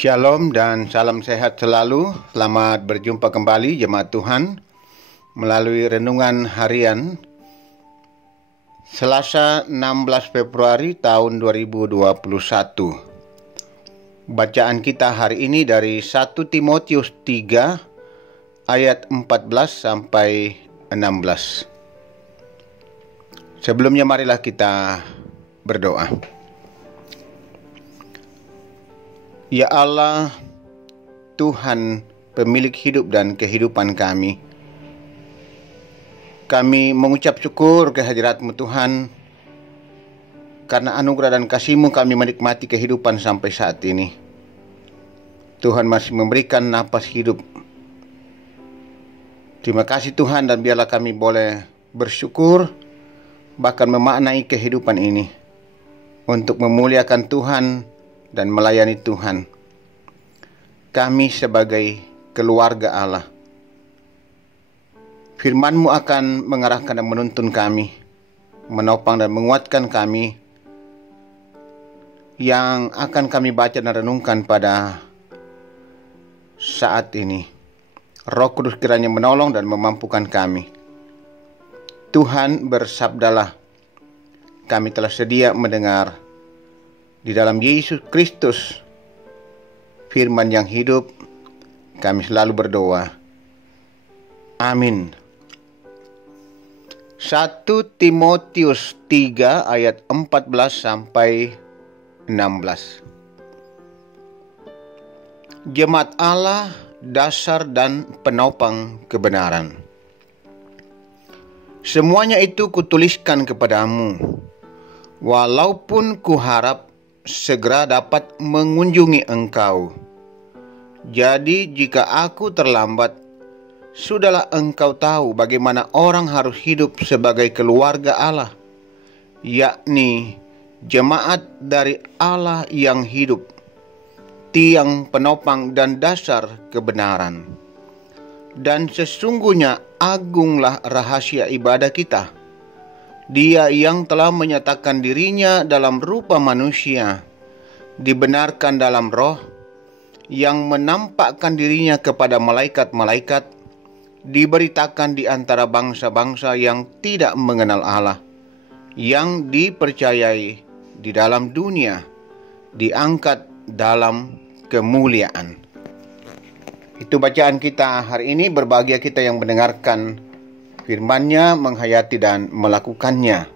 Shalom dan salam sehat selalu. Selamat berjumpa kembali jemaat Tuhan melalui renungan harian Selasa 16 Februari tahun 2021. Bacaan kita hari ini dari 1 Timotius 3 ayat 14 sampai 16. Sebelumnya marilah kita berdoa. Ya Allah, Tuhan pemilik hidup dan kehidupan kami mengucap syukur kehadirat-Mu Tuhan, karena anugerah dan kasih-Mu kami menikmati kehidupan sampai saat ini. Tuhan masih memberikan napas hidup. Terima kasih Tuhan, dan biarlah kami boleh bersyukur, bahkan memaknai kehidupan ini untuk memuliakan Tuhan dan melayani Tuhan. Kami sebagai keluarga Allah, firman-Mu akan mengarahkan dan menuntun kami, menopang dan menguatkan kami, yang akan kami baca dan renungkan pada saat ini. Roh Kudus kiranya menolong dan memampukan kami. Tuhan, bersabdalah, kami telah sedia mendengar. Di dalam Yesus Kristus, firman yang hidup, kami selalu berdoa. Amin. 1 Timotius 3 ayat 14 sampai 16. Jemaat Allah, dasar dan penopang kebenaran. Semuanya itu kutuliskan kepadamu, walaupun kuharap segera dapat mengunjungi engkau. Jadi jika aku terlambat, sudahlah engkau tahu bagaimana orang harus hidup sebagai keluarga Allah, yakni jemaat dari Allah yang hidup, tiang penopang dan dasar kebenaran. Dan sesungguhnya agunglah rahasia ibadah kita. Dia yang telah menyatakan dirinya dalam rupa manusia, dibenarkan dalam roh, yang menampakkan dirinya kepada malaikat-malaikat, diberitakan di antara bangsa-bangsa yang tidak mengenal Allah, yang dipercayai di dalam dunia, diangkat dalam kemuliaan. Itu bacaan kita hari ini. Berbahagia kita yang mendengarkan firman-Nya, menghayati dan melakukannya.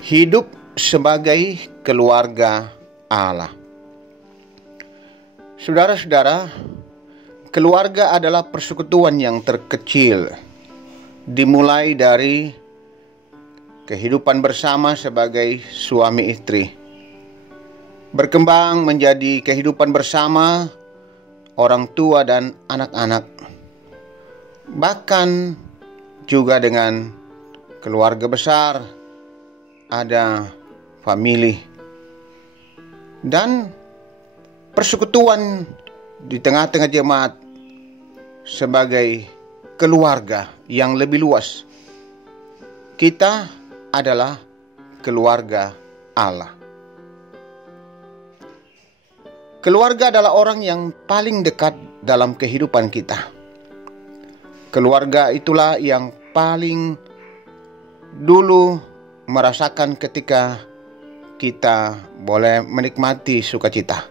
Hidup sebagai keluarga Allah. Saudara-saudara, keluarga adalah persekutuan yang terkecil, dimulai dari kehidupan bersama sebagai suami istri, berkembang menjadi kehidupan bersama orang tua dan anak-anak, bahkan juga dengan keluarga besar, ada famili, dan persekutuan di tengah-tengah jemaat sebagai keluarga yang lebih luas. Kita adalah keluarga Allah. Keluarga adalah orang yang paling dekat dalam kehidupan kita. Keluarga itulah yang paling dulu merasakan ketika kita boleh menikmati sukacita.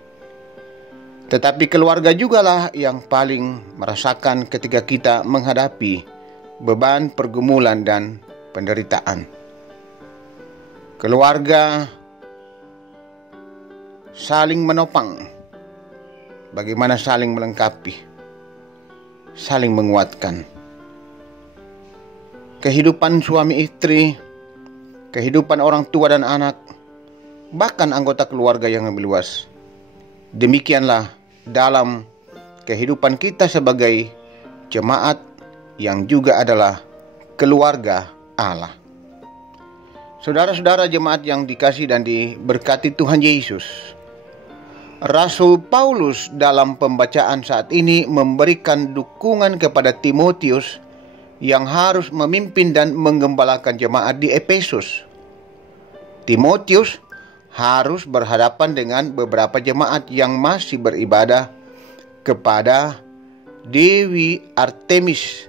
Tetapi keluarga jugalah yang paling merasakan ketika kita menghadapi beban, pergumulan, dan penderitaan. Keluarga saling menopang, bagaimana saling melengkapi, saling menguatkan. Kehidupan suami istri, kehidupan orang tua dan anak, bahkan anggota keluarga yang lebih luas. Demikianlah dalam kehidupan kita sebagai jemaat yang juga adalah keluarga Allah. Saudara-saudara jemaat yang dikasihi dan diberkati Tuhan Yesus, Rasul Paulus dalam pembacaan saat ini memberikan dukungan kepada Timotius yang harus memimpin dan menggembalakan jemaat di Efesus. Timotius harus berhadapan dengan beberapa jemaat yang masih beribadah kepada Dewi Artemis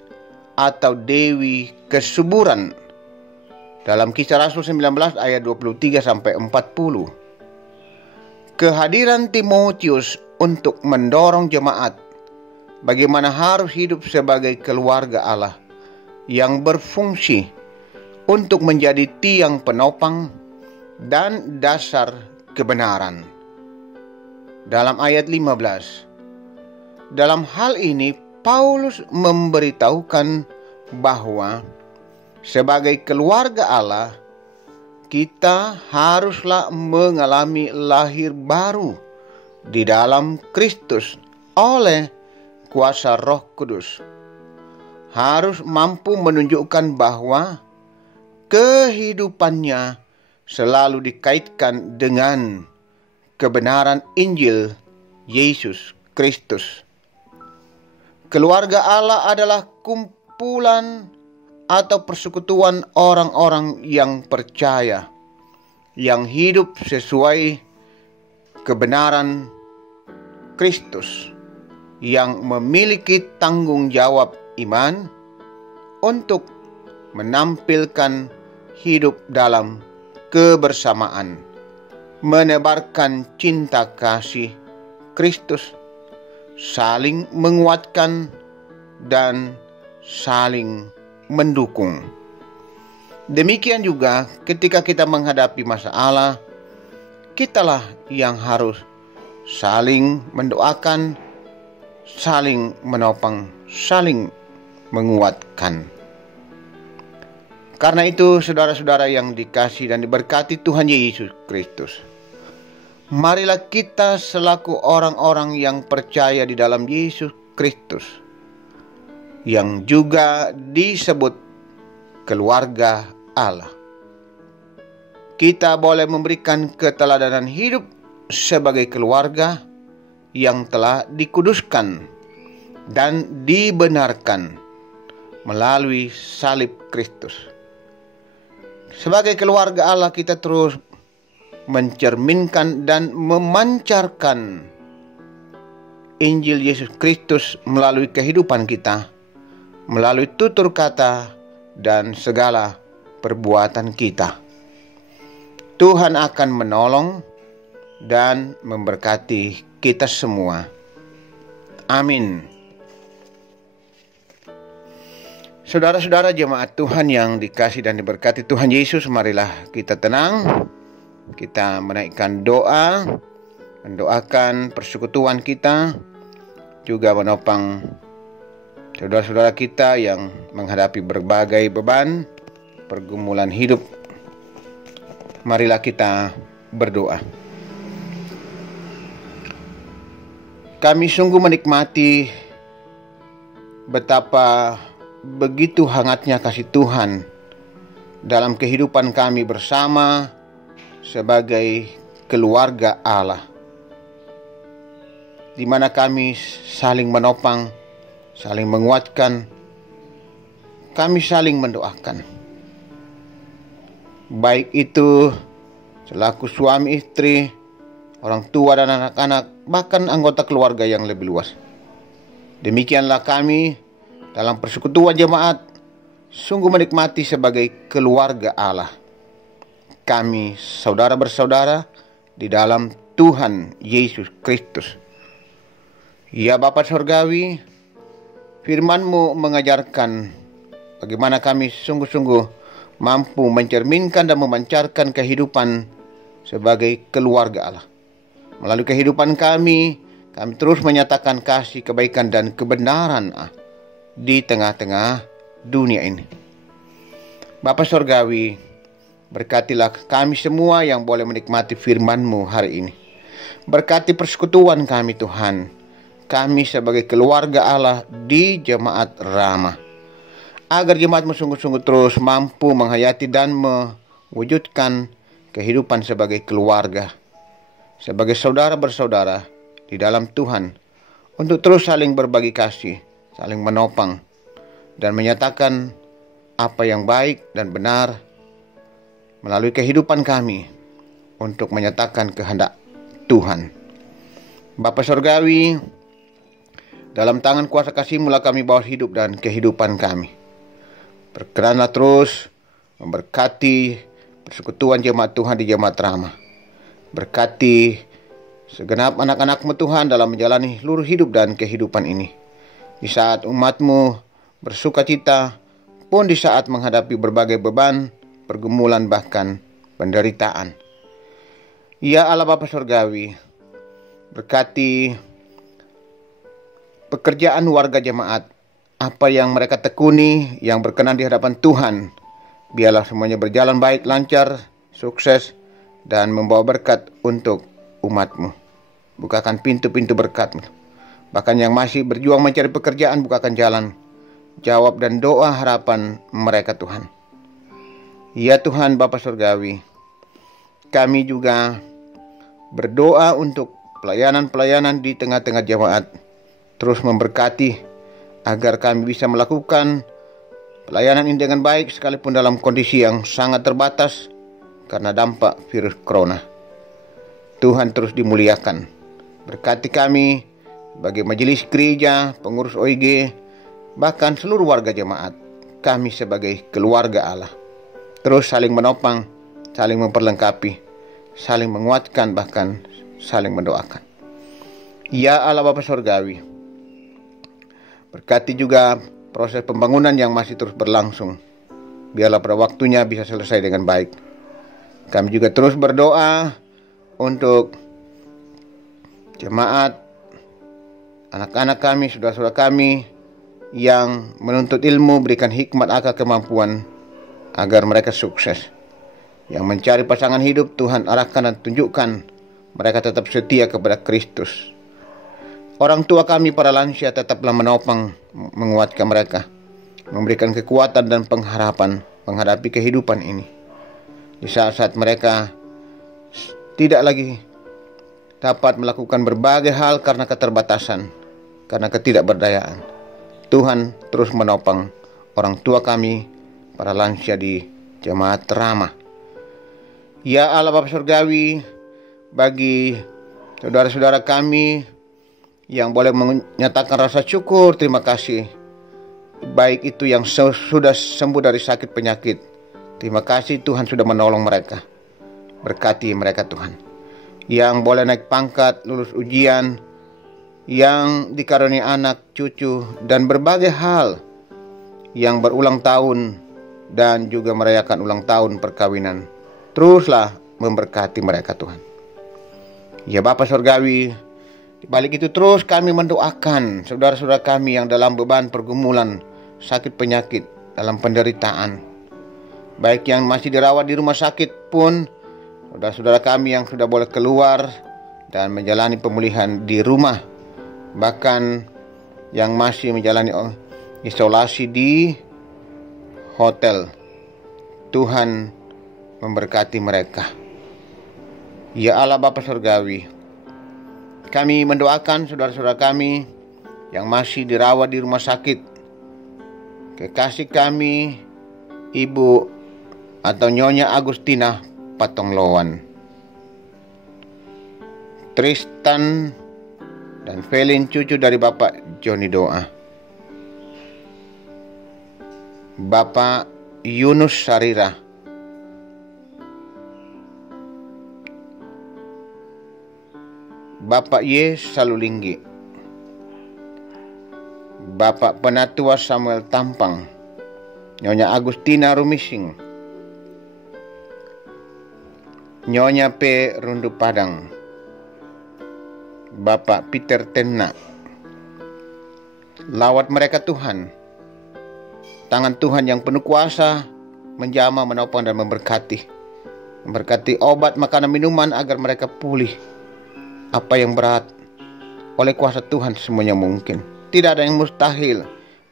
atau Dewi Kesuburan. Dalam Kisah Rasul 19 ayat 23 sampai 40. Kehadiran Timotius untuk mendorong jemaat bagaimana harus hidup sebagai keluarga Allah yang berfungsi untuk menjadi tiang penopang dan dasar kebenaran. Dalam ayat 15. Dalam hal ini Paulus memberitahukan bahwa sebagai keluarga Allah, kita haruslah mengalami lahir baru di dalam Kristus oleh kuasa Roh Kudus. Harus mampu menunjukkan bahwa kehidupannya selalu dikaitkan dengan kebenaran Injil Yesus Kristus. Keluarga Allah adalah kumpulan atau persekutuan orang-orang yang percaya, yang hidup sesuai kebenaran Kristus, yang memiliki tanggung jawab iman untuk menampilkan hidup dalam kebersamaan, menebarkan cinta kasih Kristus, saling menguatkan dan saling mendukung. Demikian juga ketika kita menghadapi masalah, kitalah yang harus saling mendoakan, saling menopang, saling menguatkan. Karena itu, saudara-saudara yang dikasihi dan diberkati Tuhan Yesus Kristus, marilah kita selaku orang-orang yang percaya di dalam Yesus Kristus, yang juga disebut keluarga Allah, kita boleh memberikan keteladanan hidup sebagai keluarga yang telah dikuduskan dan dibenarkan melalui salib Kristus. Sebagai keluarga Allah, kita terus mencerminkan dan memancarkan Injil Yesus Kristus melalui kehidupan kita, melalui tutur kata dan segala perbuatan kita. Tuhan akan menolong dan memberkati kita semua. Amin. Saudara-saudara jemaat Tuhan yang dikasihi dan diberkati Tuhan Yesus, marilah kita tenang. Kita menaikkan doa, mendoakan persekutuan kita, juga menopang saudara-saudara kita yang menghadapi berbagai beban, pergumulan hidup. Marilah kita berdoa. Kami sungguh menikmati betapa begitu hangatnya kasih Tuhan dalam kehidupan kami bersama sebagai keluarga Allah, di mana kami saling menopang, saling menguatkan, kami saling mendoakan. Baik itu selaku suami istri, orang tua dan anak-anak, bahkan anggota keluarga yang lebih luas. Demikianlah kami dalam persekutuan jemaat sungguh menikmati sebagai keluarga Allah. Kami saudara bersaudara di dalam Tuhan Yesus Kristus. Ya Bapa Surgawi, firman-Mu mengajarkan bagaimana kami sungguh-sungguh mampu mencerminkan dan memancarkan kehidupan sebagai keluarga Allah. Melalui kehidupan kami terus menyatakan kasih, kebaikan, dan kebenaran di tengah-tengah dunia ini. Bapa Surgawi, berkatilah kami semua yang boleh menikmati firman-Mu hari ini. Berkati persekutuan kami Tuhan, kami sebagai keluarga Allah di Jemaat Ramah, agar jemaat-Mu sungguh-sungguh terus mampu menghayati dan mewujudkan kehidupan sebagai keluarga, sebagai saudara bersaudara di dalam Tuhan, untuk terus saling berbagi kasih, saling menopang, dan menyatakan apa yang baik dan benar melalui kehidupan kami, untuk menyatakan kehendak Tuhan. Bapa Surgawi, dalam tangan kuasa kasih-Mu lah kami bawa hidup dan kehidupan kami. Berkenanlah terus memberkati persekutuan jemaat Tuhan di Jemaat Ramah. Berkati segenap anak-anak-Mu Tuhan dalam menjalani seluruh hidup dan kehidupan ini. Di saat umat-Mu bersuka cita, pun di saat menghadapi berbagai beban, pergumulan, bahkan penderitaan. Ya Allah Bapa Surgawi, berkati pekerjaan warga jemaat, apa yang mereka tekuni, yang berkenan di hadapan Tuhan, biarlah semuanya berjalan baik, lancar, sukses, dan membawa berkat untuk umat-Mu. Bukakan pintu-pintu berkat-Mu. Bahkan yang masih berjuang mencari pekerjaan, bukakan jalan, jawab dan doa harapan mereka Tuhan. Ya Tuhan Bapa Surgawi, kami juga berdoa untuk pelayanan-pelayanan di tengah-tengah jemaat, terus memberkati agar kami bisa melakukan pelayanan ini dengan baik sekalipun dalam kondisi yang sangat terbatas karena dampak virus corona. Tuhan terus dimuliakan. Berkati kami sebagai majelis gereja, pengurus OIG, bahkan seluruh warga jemaat. Kami sebagai keluarga Allah terus saling menopang, saling memperlengkapi, saling menguatkan, bahkan saling mendoakan. Ya Allah Bapa Surgawi, berkati juga proses pembangunan yang masih terus berlangsung. Biarlah pada waktunya bisa selesai dengan baik. Kami juga terus berdoa untuk jemaat, anak-anak kami, saudara-saudara kami yang menuntut ilmu, berikan hikmat, akal, kemampuan agar mereka sukses. Yang mencari pasangan hidup, Tuhan arahkan dan tunjukkan mereka tetap setia kepada Kristus. Orang tua kami para lansia tetaplah menopang, menguatkan mereka, memberikan kekuatan dan pengharapan menghadapi kehidupan ini. Di saat-saat mereka tidak lagi dapat melakukan berbagai hal karena keterbatasan, karena ketidakberdayaan, Tuhan terus menopang orang tua kami para lansia di Jemaat Ramah. Ya Allah Bapa Surgawi, bagi saudara-saudara kami yang boleh menyatakan rasa syukur, terima kasih, baik itu yang sudah sembuh dari sakit penyakit, terima kasih Tuhan sudah menolong mereka. Berkati mereka Tuhan. Yang boleh naik pangkat, lulus ujian, yang dikaruniai anak, cucu, dan berbagai hal, yang berulang tahun dan juga merayakan ulang tahun perkawinan, teruslah memberkati mereka Tuhan. Ya Bapa Surgawi, di balik itu terus kami mendoakan saudara-saudara kami yang dalam beban pergumulan, sakit penyakit, dalam penderitaan. Baik yang masih dirawat di rumah sakit pun, saudara-saudara kami yang sudah boleh keluar dan menjalani pemulihan di rumah. Bahkan yang masih menjalani isolasi di hotel. Tuhan memberkati mereka. Ya Allah Bapa Surgawi, kami mendoakan saudara-saudara kami yang masih dirawat di rumah sakit. Kekasih kami, Ibu atau Nyonya Agustina Patongloan, Tristan dan Felin, cucu dari Bapak Joni Doa, Bapak Yunus Sarira, Bapak Y. Salulinggi, Bapak Penatua Samuel Tampang, Nyonya Agustina Rumising, Nyonya P. Rundu Padang, Bapak Peter Tenna. Lawat mereka Tuhan. Tangan Tuhan yang penuh kuasa menjamah, menopang dan memberkati. Memberkati obat, makanan, minuman agar mereka pulih. Apa yang berat, oleh kuasa Tuhan semuanya mungkin. Tidak ada yang mustahil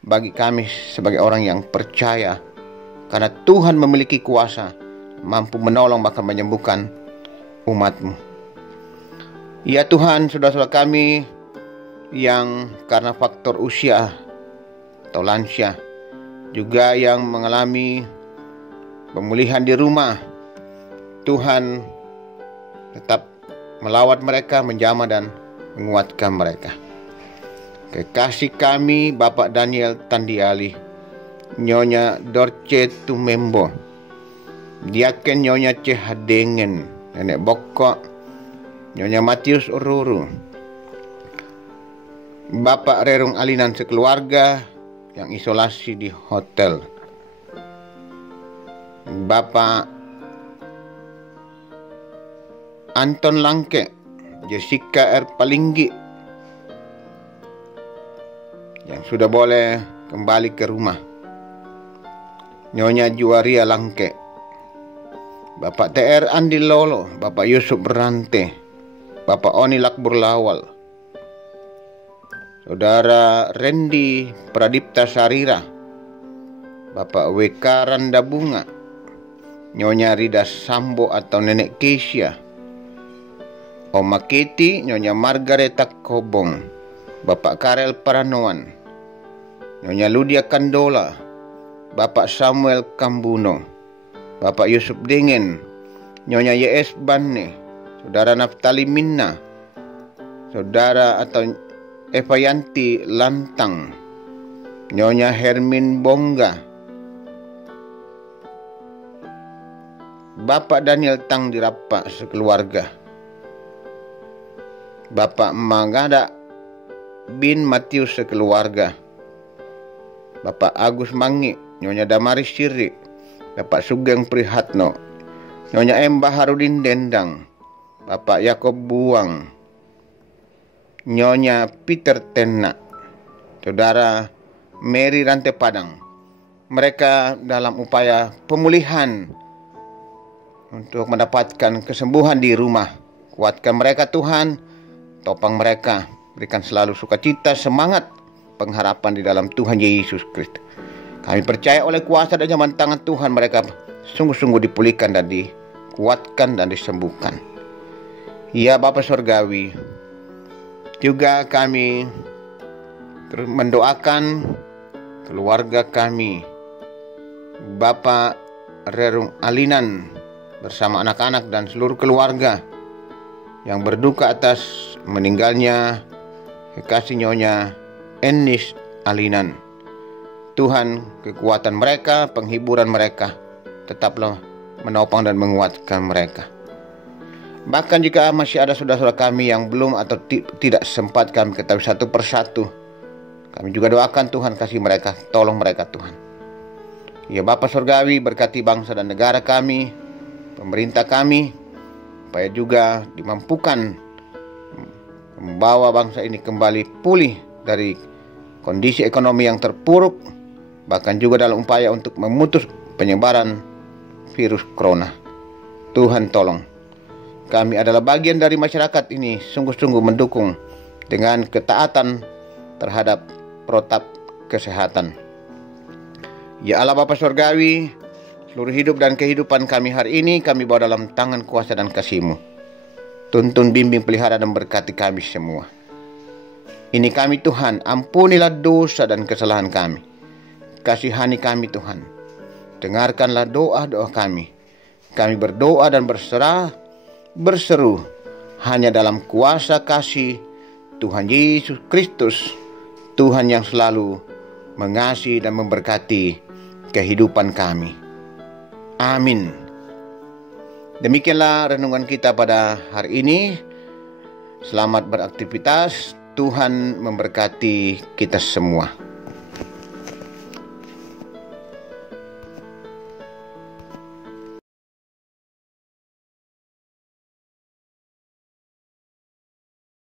bagi kami sebagai orang yang percaya, karena Tuhan memiliki kuasa, mampu menolong bahkan menyembuhkan umat-Mu. Ya Tuhan, saudara-saudara kami yang karena faktor usia atau lansia, juga yang mengalami pemulihan di rumah, Tuhan tetap melawat mereka, menjamah dan menguatkan mereka. Kekasih kami Bapak Daniel Tandiali, Nyonya Dorce Tumembo, Diaken Nyonya Cehadengen, Nenek Bokok, Nyonya Matius Ururu, Bapak Rerung Alinan sekeluarga yang isolasi di hotel, Bapak Anton Langke, Jessica R. Palinggi yang sudah boleh kembali ke rumah, Nyonya Juwaria Langke, Bapak TR Andi Lolo, Bapak Yusuf Berante, Bapak Oni Lakbur Lawal, Saudara Rendi Pradipta Sarira, Bapak WK Randa Bunga, Nyonya Rida Sambo atau Nenek Kesia, Oma Keti, Nyonya Margareta Kobong, Bapak Karel Paranoan, Nyonya Ludia Kandola, Bapak Samuel Kambuno, Bapak Yusuf Dingen, Nyonya YS Banne, Saudara Naftali Minna, Saudara atau Eva Yanti Lantang, Nyonya Hermin Bongga, Bapak Daniel Tang Dirapa sekeluarga, Bapak Mangada bin Matius sekeluarga, Bapak Agus Mangi, Nyonya Damaris Siri, Bapak Sugeng Prihatno, Nyonya M. Baharudin Dendang, Bapak Yakob Buang, Nyonya Peter Tenna, Saudara Mary Rante Padang. Mereka dalam upaya pemulihan untuk mendapatkan kesembuhan di rumah. Kuatkan mereka Tuhan, topang mereka, berikan selalu sukacita, semangat, pengharapan di dalam Tuhan Yesus Kristus. Kami percaya oleh kuasa dan jaman tangan Tuhan mereka sungguh-sungguh dipulihkan dan dikuatkan dan disembuhkan. Ya Bapa Surgawi, juga kami terus mendoakan keluarga kami, Bapak Rerung Alinan bersama anak-anak dan seluruh keluarga yang berduka atas meninggalnya kekasih Nyonya Enis Alinan. Tuhan, kekuatan mereka, penghiburan mereka, tetaplah menopang dan menguatkan mereka. Bahkan jika masih ada saudara-saudara kami yang belum atau tidak sempat kami ketahui satu persatu, kami juga doakan Tuhan kasih mereka, tolong mereka Tuhan. Ya Bapa Surgawi, berkati bangsa dan negara kami, pemerintah kami, supaya juga dimampukan membawa bangsa ini kembali pulih dari kondisi ekonomi yang terpuruk, bahkan juga dalam upaya untuk memutus penyebaran virus corona. Tuhan tolong. Kami adalah bagian dari masyarakat ini, sungguh-sungguh mendukung dengan ketaatan terhadap protap kesehatan. Ya Allah Bapa Surgawi, seluruh hidup dan kehidupan kami hari ini kami bawa dalam tangan kuasa dan kasih-Mu. Tuntun, bimbing, pelihara dan berkati kami semua. Ini kami Tuhan, ampunilah dosa dan kesalahan kami. Kasihani kami Tuhan. Dengarkanlah doa-doa kami. Kami berdoa dan berseru hanya dalam kuasa kasih Tuhan Yesus Kristus, Tuhan yang selalu mengasihi dan memberkati kehidupan kami. Amin. Demikianlah renungan kita pada hari ini. Selamat beraktivitas. Tuhan memberkati kita semua.